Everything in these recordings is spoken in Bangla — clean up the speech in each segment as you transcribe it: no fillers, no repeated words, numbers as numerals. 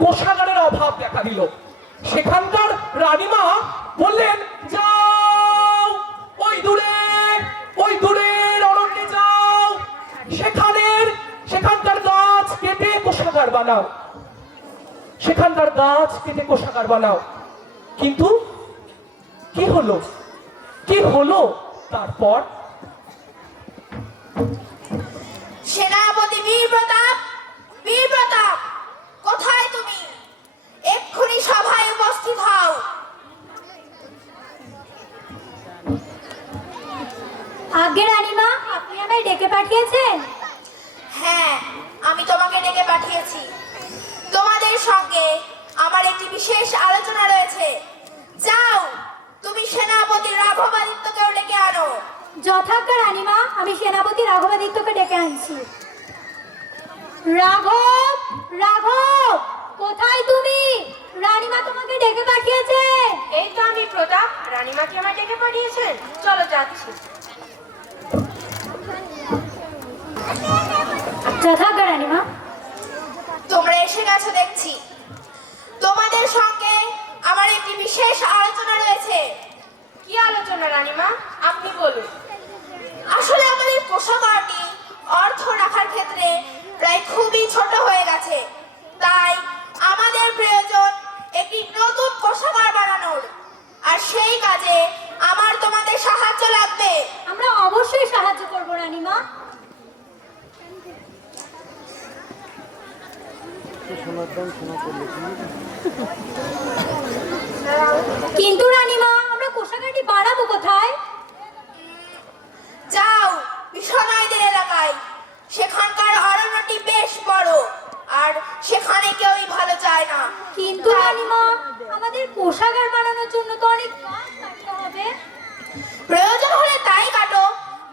কোষাগারের অভাব দেখা দিল। সেখানকার রানীমা বললেন, যাও ওই দূরের অরণ্যে যাও, সেখানকার গাছ কেটে কোষাগার বানাও, সেখানকার গাছ কেটে কোষাগার বানাও। কিন্তু কি হলো তারপর? সেনাপতি বীর প্রতাপ, কোথায় তুমি? এক্ষুনি সভায় উপস্থিত হও। আজ্ঞে রানীমা, আপনি আমায় ডেকে পাঠিয়েছেন? হ্যাঁ, আমি তোমাকে ডেকে পাঠিয়েছি। তোমাদের সঙ্গে আমার একটি বিশেষ আলোচনা রয়েছে। যাও, তুমি সেনাপতি রাঘবাদিত্যকেও ডেকে আনো। যথাজ্ঞা রানীমা, আমি সেনাপতি রাঘবাদিত্যকে ডেকে আনছি। রাঘব, কোথায় তুমি? রানীমা তোমাকে ডেকে পাঠিয়েছে। এই তো আমি প্রতাপ, রানীমাকে আমায় ডেকে পাঠিয়েছেন। চলো যাচ্ছি। যথাজ্ঞা রানীমা। তোমরা এসে গেছো দেখছি। তোমাদের সঙ্গে আমার একটি বিশেষ আলোচনা রয়েছে। কি আলোচনা রানীমা, আপনি বলুন। আসলে আমাদের কোষাগারটি অর্থ রাখার ক্ষেত্রে প্রায় খুবই ছোট হয়ে গেছে। তাই আমাদের প্রয়োজন একটি নতুন কোষাগার বানানোর। আর সেই কাজে আমার তোমাদের সাহায্য লাগবে। আমরা অবশ্যই সাহায্য করব রানীমা। কিন্তু রানীমা, আমরা কোষাগারটি বানাবো কোথায়? যাও বিষণয়দের এলাকায়। সেখানকার অরণ্যটি বেশ বড়, আর সেখানে কেউই ভালো চায় না। কিন্তু রানীমা, আমাদের কোষাগার বানানোর জন্য তো অনেক গাছ কাটতে হবে। প্রয়োজন হলে তাই কাটো,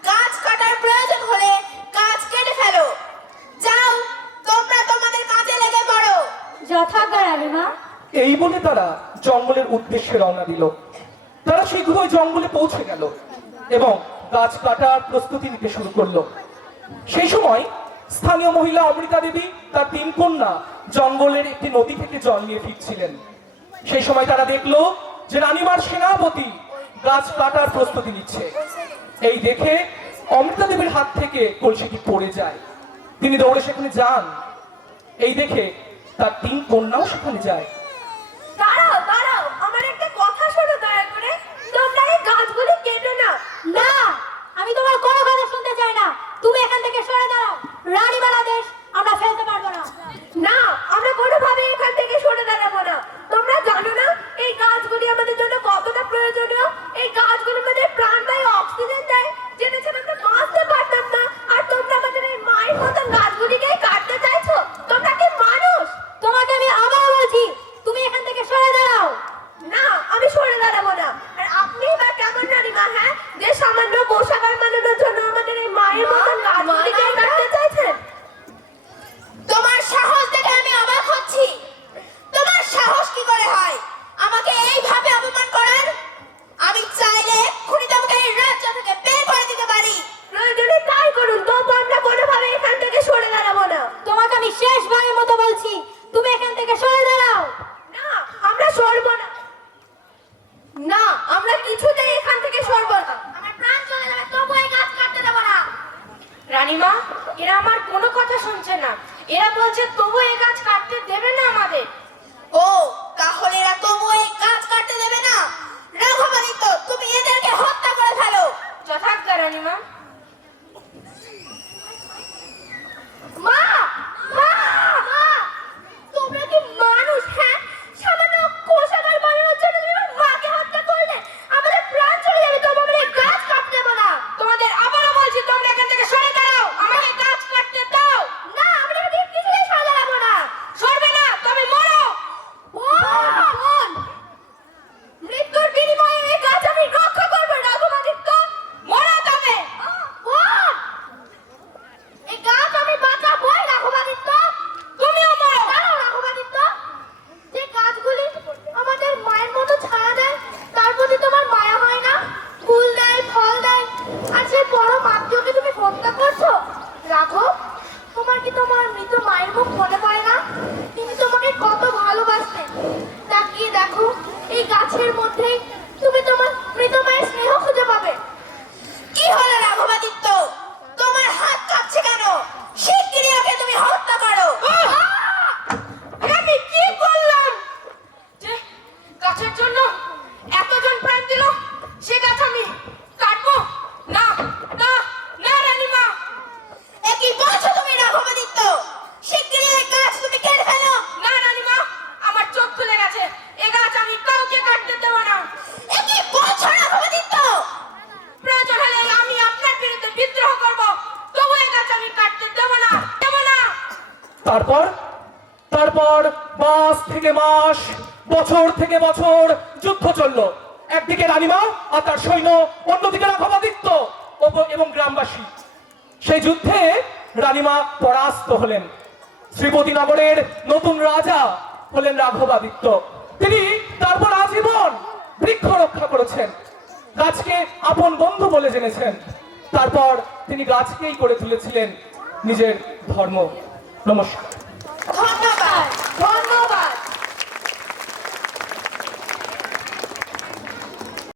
গাছ কাটার প্রয়োজন হলে গাছ কেটে ফেলো। যাও, তোমরা তোমাদের কাজে লেগে পড়ো। যথাজ্ঞা রানীমা। এই বলে তারা জঙ্গলের উদ্দেশ্যে রওনা দিল। তারা শীঘ্রই জঙ্গলে পৌঁছে গেল এবং গাছ কাটার প্রস্তুতি নিতে শুরু করলো। সেই সময় স্থানীয় মহিলা অমৃতা দেবী তার 3 কন্যা জঙ্গলের একটি নদী থেকে জল নিয়ে ফিরছিলেন। সেই সময় তারা দেখলো যে রানীমার সেনাপতি গাছ কাটার প্রস্তুতি নিচ্ছে। এই দেখে অমৃতা দেবীর হাত থেকে কলসিটি পড়ে যায়। তিনি দৌড়ে সেখানে যান। এই দেখে তার 3 কন্যাও সেখানে যায়। দাঁড়াও, আমার একটা কথা শোনো দয়া করে। তোমরা এই গাছগুলি কেটো না। না, আমি তোমার কোনো কথা শুনতে চাই না। তুমি এখান থেকে সরে দাঁড়াও। রানীমার আদেশ আমরা ফেলতে পারবো না। না, আমরা কোনোভাবে এখান থেকে সরে দাঁড়াবো না। তোমরা জানো না এই গাছগুলি আমাদের জন্য কতটা প্রয়োজনীয়? এই গাছগুলি আমাদের প্রাণবায়ু অক্সিজেন দেয়, যেটা ছাড়া আমরা বাঁচতে পারতাম না। আর তোমরা আমাদের এই মায়ের মতন গাছগুলিকে কাটতে চাইছো? তোমরা কি মানুষ? তোমাকে আমি আবার বলছি, তুমি এখান থেকে সরে দাঁড়াও। না, আমি সরে দাঁড়াবো না। আর আপনি বা কেমন রানীমা, হ্যাঁ, যে সামান্য কোষাগার বানানোর জন্য আমাদের এই মায়ের মতন গাছগুলিকে কাটতে চাইছেন? তোমার সাহস দেখে আমি অবাক হচ্ছি। তোমার সাহস কি করে হয় আমাকে এইভাবে অপমান করার? আমি চাইলে এক্ষুনি তোমাকে এই রাজ্য থেকে বের করে দিতে পারি। প্রয়োজনে তাই করুন, তবু আমরা কোনোভাবে এখান থেকে সরে দাঁড়াবো না। তোমাকে আমি শেষবারের মতো বলছি, তুমি এখান থেকে সরে দাঁড়াও। না, আমরা সরবো না। না, আমরা কিছুতেই এখান থেকে সরবো না। আমার প্রাণ চলে যাবে, তবু এই গাছ কাটতে দেবো না। রানীমা, এরা আমার কোনো কথা শুনছে না। এরা বলছে তবু এই গাছ কাটতে দেবে না আমাদের। ও, তাহলে এরা তবু এই গাছ কাটতে দেবে না? রাঘবাদিত্য, তুমি এদেরকে হত্যা করে ফেলো। যথাজ্ঞা রানীমা। মা, মা, মা, তোমরা কি মানুষ? হ্যাঁ, সামান্য কোষাগার বানানোর জন্য তুমি আমার মাকে হত্যা করলে। আমাদের প্রাণ চলে যাবে, তবু আমরা এই গাছ কাটতে দেবো না। তোমাদের আবারও বলছি, তোমরা এখান থেকে সরে দাঁড়াও। আমাকে গাছ কাটতে দাও। না, আমরা এখান থেকে কিছুতেই সরে দাঁড়াবো তারপর তারপর মাস থেকে মাস, বছর থেকে বছর যুদ্ধ চলল। একদিকে রানীমা আর তার সৈন্য, অন্যদিকে রাঘবাদিত্য এবং গ্রামবাসী। সেই যুদ্ধে রানীমা পরাস্ত হলেন। শ্রীপতি নগরের নতুন রাজা হলেন রাঘবাদিত্য। তিনি তারপর আজীবন বৃক্ষ রক্ষা করেছেন, গাছকে আপন বন্ধু বলে জেনেছেন। তারপর তিনি গাছকেই করে তুলেছিলেন নিজের ধর্ম। নমস্কার।